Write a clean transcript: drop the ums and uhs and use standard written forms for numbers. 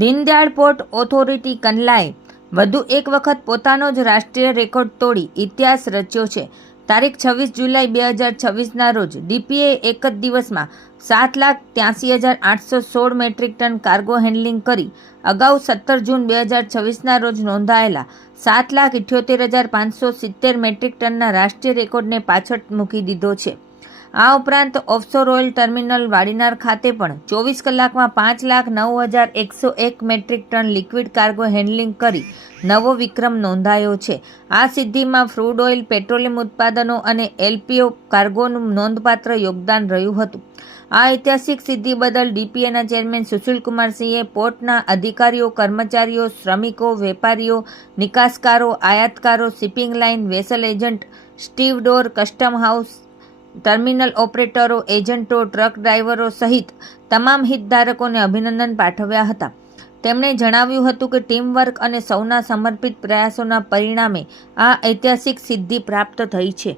Deendayal port authority કંડલાએ વધુ એક વખત પોતાનો જ રાષ્ટ્રીય રેકોર્ડ તોડી ઇતિહાસ રચ્યો છે। તારીખ 26 જુલાઈ 2026ના રોજ ડીપીએ એક જ દિવસમાં 7,83,816 મેટ્રિક ટન કાર્ગો હેન્ડલિંગ કરી અગાઉ 17 જૂન 2026ના રોજ નોંધાયેલા 7,78,570 મેટ્રિક ટનના રાષ્ટ્રીય રેકોર્ડને પાછળ મૂકી દીધો છે। આ ઉપરાંત ઓફશોર ઓઇલ ટર્મિનલ વાડીનાર ખાતે પણ 24 કલાકમાં 5,09,101 metric ton liquid cargo handling કરી નવો વિક્રમ નોંધાયો છે। આ સિદ્ધિમાં ક્રૂડ ઓઇલ, પેટ્રોલિયમ ઉત્પાદનો અને એલપીઓ કાર્ગોનું નોંધપાત્ર યોગદાન રહ્યું હતું। આ ઐતિહાસિક સિદ્ધિ બદલ ડીપીએના ચેરમેન સુશીલકુમાર સિંહે પોર્ટના અધિકારીઓ, કર્મચારીઓ, શ્રમિકો, વેપારીઓ, નિકાસકારો, આયાતકારો, shipping line, vessel agent, stevedore, custom house, terminal ઓપરેટરો, એજન્ટો, ટ્રક ડ્રાઈવરો સહિત તમામ હિતધારકોને અભિનંદન પાઠવ્યા હતા। તેમણે જણાવ્યું હતું કે ટીમવર્ક અને સૌના સમર્પિત પ્રયાસોના પરિણામે આ ઐતિહાસિક સિદ્ધિ પ્રાપ્ત થઈ છે।